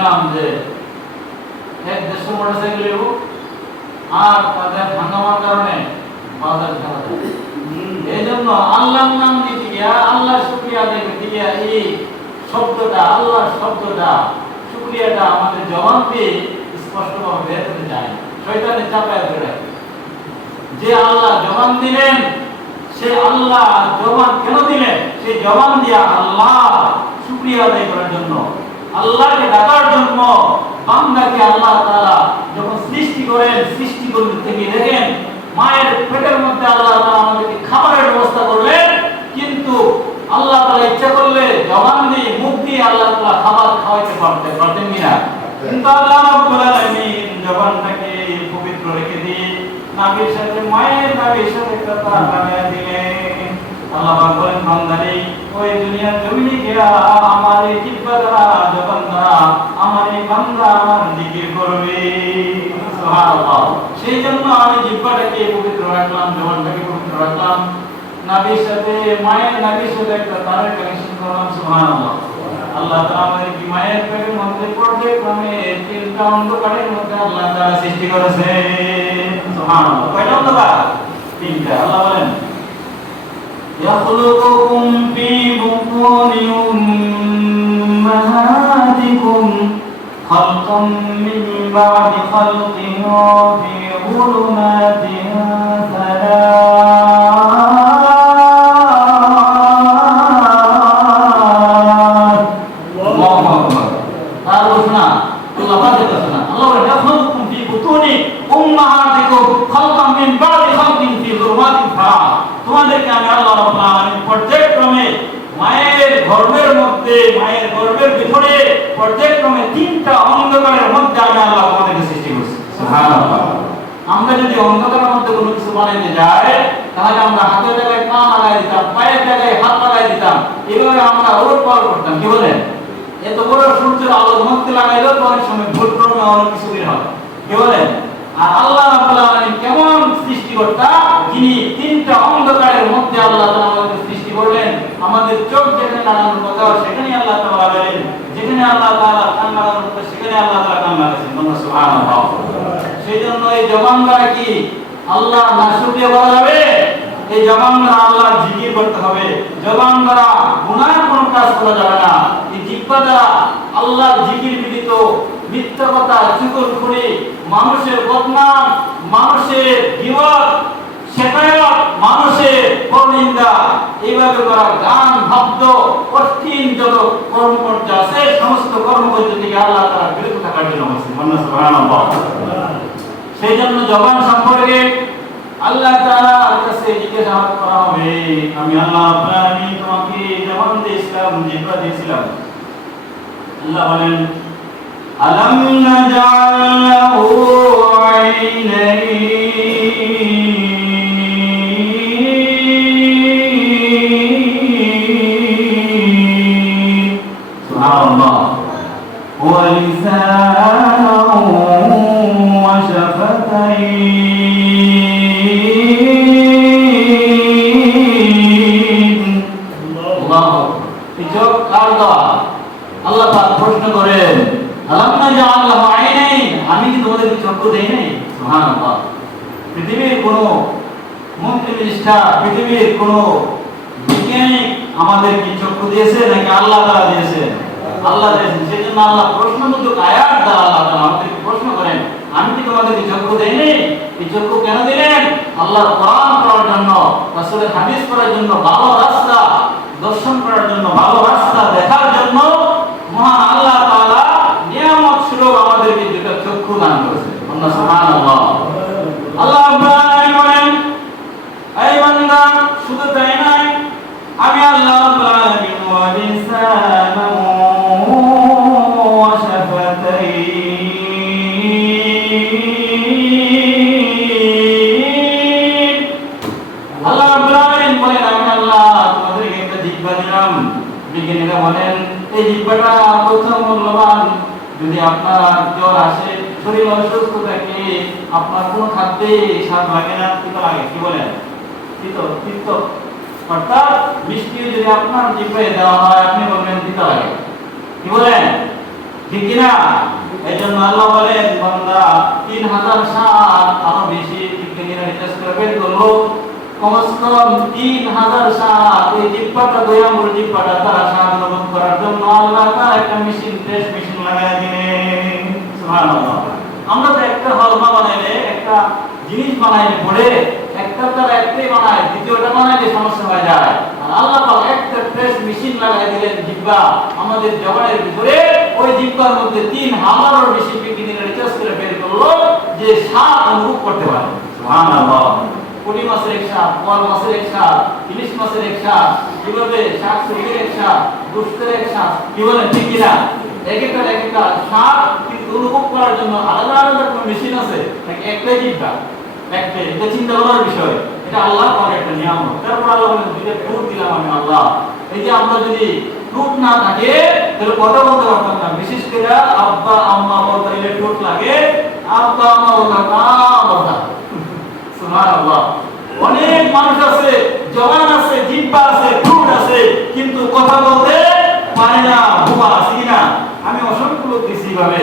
দেখলাম যে এক দেশের মোটরসাইকেলেও আর তাদের হাঙ্গামার কারণে বাজার খারাপ হয়। এই জন্য আল্লাহর নাম নিতে গিয়া, আল্লাহর শুকরিয়া আদায় করতে গিয়া এই শব্দটা, আল্লাহর শব্দটা, শুকরিয়াটা আমাদের জবান দিয়ে স্পষ্টভাবে বের হতে চায় না, শয়তানের চাপায় ধরে রাখে। যে আল্লাহ জবান দিলেন, সে আল্লাহ জবান কেন দিলেন? সেই জবান দিয়া আল্লাহ শুকরিয়া আদায় করার জন্য, আল্লাহকে ডাকার জন্য। বান্দাকে আল্লাহ তাআলা যখন সৃষ্টি করেন, সৃষ্টি করতে থেকে দেখেন মায়ের পেটের মধ্যে আল্লাহ তাআলা আমাদেরকে খাবারের ব্যবস্থা করলেন, কিন্তু আল্লাহ তাআলা ইচ্ছা করলে জবান দিয়ে, মুখ দিয়ে আল্লাহ তাআলা খাবার খাওয়াইতে পারতেন কিনা? কিন্তু আল্লাহ রাব্বুল আলামিন জবানটাকে পবিত্র রেখে দিয়ে নাভির সাথে, মায়ের নাভির সাথে কথা লাগায় দিলেন। আল্লাহ পাক বলেন, বান্দারে ওই দুনিয়ার জমিনে গিয়া আমার এই জিহ্বা দ্বারা, জবান দ্বারা আমার এই বান্দা আমার জিকির করবে। সুবহানাল্লাহ। সেই জন্য আমি জিহ্বাটাকে পবিত্র রাখলাম, জবানটাকে পবিত্র রাখলাম, নাভির সাথে, মায়ের নাভির সাথে একটা তারের কানেকশন করলাম। সুবহানাল্লাহ। আল্লাহ তাআলা আমাদের কি মায়ের পেটের মধ্যে পর্যায়ক্রমে তিনটা অন্ধকারের মধ্যে আল্লাহ তাআলা সৃষ্টি করেছেন। সুবহানাল্লাহ। কয়টা অন্ধকার? তিনটা। আল্লাহ বলেন, يخلقكم في بطون أمهاتكم خلقا من بعد خلق في ظلمات ثلاث. الله أكبر. تعالوا شنا الله بارك لنا. الله يخلقكم في بطون أمهاتكم خلقا من بعد خلق في ظلمات ثلاث. তোমাদেরকে আমি আল্লাহ রাব্বুল আলামিন পর্যায়ক্রমে মায়ের গর্ভের মধ্যে, মায়ের গর্ভের ভিতরে পর্যায়ক্রমে তিনটা অন্ধকারের মধ্যে আমি আল্লাহ তোমাদেরকে সৃষ্টি করেছি। সুবহানাল্লাহ। আমরা যদি অন্ধকারের মধ্যে কোনো কিছু বানাইতে যাই, তাহলে আমরা হাতের জায়গায় পা লাগাই দিতাম, পায়ের জায়গায় হাত লাগাই দিতাম, এভাবে আমরা ওলটপালট করতাম। কি বলেন? এত বড় সূর্যের আলোর মধ্যে লাগাইলেও তো অনেক সময় ভুলক্রমে অনেক কিছু বের হয়। কি বলেন? আর আল্লাহ রাব্বুল আলামিন কেমন সৃষ্টিকর্তা, যিনি তিনটা অন্ধকারের মধ্যে আল্লাহ তাআলা আমাদের সৃষ্টি করলেন। আমাদের চোখ যেখানে লাগানোর কথা সেখানে আল্লাহ তাআলা লাগালেন, যেখানে আল্লাহ তাআলা কান লাগানোর কথা সেখানে আল্লাহ তাআলা কান লাগালেন। সুবহানাল্লাহ। সেই জন্য এই জবান দ্বারা কি আল্লাহ না শুকরিয়া বলা যাবে? এই জবান দ্বারা আল্লাহর জিকির করতে হবে। জবান দ্বারা গুনাহ কোনো কাজ করা যাবে না। এই জিহ্বা দ্বারা আল্লাহর জিকির ব্যতীত মিথ্যা কথা, চুগলখড়ি, মানুষের বদনাম, মানুষের গীবত, শেকায়ত, মানুষের পরনিন্দা, এইভাবে করা গান, ভাবদ, অশ্লীল যত কর্মকাণ্ড আছে সমস্ত কর্মকাণ্ড থেকে আল্লাহ তাআলা বিরত থাকার জন্য বলেছেন। সুবহানাল্লাহ। সেই জন্য জবান সম্পর্কে আল্লাহ তাআলার কাছে জিজ্ঞাসা করা হবে, আমি আল্লাহ রাব্বুল আলামিন তোমাকে জবান দিয়েছিলাম, জিহ্বা দিয়েছিলাম। আল্লাহ বলেন, ألم نجعل له عينين سبحان الله ولسانا وشفتين الله চোখ কার দেওয়া? আল্লাহ পাক প্রশ্ন করেন, আলাম নাজআল লাহু আইনাইন, আমি কি তোমাদেরকে চক্ষু দেই নাই? সুবহানাল্লাহ। পৃথিবীর কোনো মন্ত্রী মিনিস্টার, পৃথিবীর কোনো বিজ্ঞানী আমাদের কি চক্ষু দিয়েছে নাকি আল্লাহ তাআলা দিয়েছে? আল্লাহ দিয়েছেন। সেজন্য আল্লাহ প্রশ্নবোধক আয়াত দ্বারা আল্লাহ তাআলা আমাদেরকে প্রশ্ন করেন, আমি কি তোমাদেরকে চক্ষু দেই নাই? এই চক্ষু কেন দিলেন? আল্লাহর কোরআন পড়ার জন্য, রাসূলের হাদিস পড়ার জন্য, ভালো রাস্তা দর্শন করার জন্য, ভালো রাস্তা দেখার জন্য মহান আল্লাহ তাআলা নিয়ামত স্বরূপ আমাদেরকে দুটো চক্ষু দান করেছেন। সুবহানাল্লাহ। আল্লাহ রাব্বুল আলামিন বলেন, এই বান্দা শুধু তাই নয়, আমি আল্লাহ রাব্বুল আলামিন ওয়া লিসানান ওয়া শাফাতাইন। আল্লাহ রাব্বুল আলামিন বলেন, আমি আল্লাহ তোমাদেরকে একটা জিহ্বা দিলাম। বিজ্ঞানীরা বলেন এই জিহ্বাটা প্রথম মূল্যবান। যদি আপনার জ্বর আসে, শরীর অসুস্থ থাকে, আপনার কোনো খাদ্যে স্বাদ লাগে না, তিতো লাগে। কি বলেন? তিত অর্থাৎ মিষ্টি যদি আপনার জিহ্বায় দেওয়া হয়, আপনি বলবেন তিতো লাগে। কি বলেন? ঠিক কিনা? এই জন্য আল্লাহ বলেন বান্দা 3000 সাল আরো বেশি বিজ্ঞানীরা রিসার্চ করে বের করলো কমস কম 3000 সাল এই জিহ্বাটা দুই আঙ্গুল জিহ্বাটা তারা স্বাদ অনুভব করার জন্য আল্লাহ তাআলা একটা মেশিন ফ্রেশ মেশিন লাগায় দিলেন। সুবহানাল্লাহ। আমরা তো একটা হলমা বানাইলে একটা জিনিস বানাইলে পরে একটা তার একটাই বানায় দ্বিতীয়টা বানাইলে সমস্যা হয়ে যায়। আর আল্লাহ পাক একটা ফ্রেশ মেশিন লাগাই দিলেন জিহ্বা আমাদের জবানের ভিতরে, ওই জিহ্বার মধ্যে 3000 এর বেশি বিজ্ঞানীরা রিসার্চ করে বের করলো যে স্বাদ অনুভব করতে পারে। সুবহানাল্লাহ। পুঁটি মাছের এক স্বাদ, বোয়াল মাছের এক স্বাদ, ইলিশ মাছের এক স্বাদ, কিভাবে শাকসবজির এক স্বাদ, গোশতের এক স্বাদ, কি বলেন ঠিক কিনা? এক একটা স্বাদ কিন্তু অনুভব করার জন্য আলাদা আলাদা কোনো মেশিন আছে নাকি একটাই জিহ্বা? একটাই। এটা চিন্তা করার বিষয়। এটা আল্লাহর পরে একটা নিয়ম। তারপর আল্লাহ বলেন দুইটা ফ্রুট দিলাম আমি আল্লাহ। এই যে আমরা যদি ফ্রুট না থাকে তাহলে কথা বলতে পারতাম না। বিশেষ করে আব্বা আম্মা বলতে গেলে ফ্রুট লাগে, আব্বা আম্মা বলতে সুবহানাল্লাহ। অনেক মানুষ আছে, জবান আছে, জিহ্বা আছে, ঠোঁট আছে, কিন্তু কথা বলতে পারে না, বোবা আছে কিনা? আমি অসংখ্য লোক দেখছি ভাবে।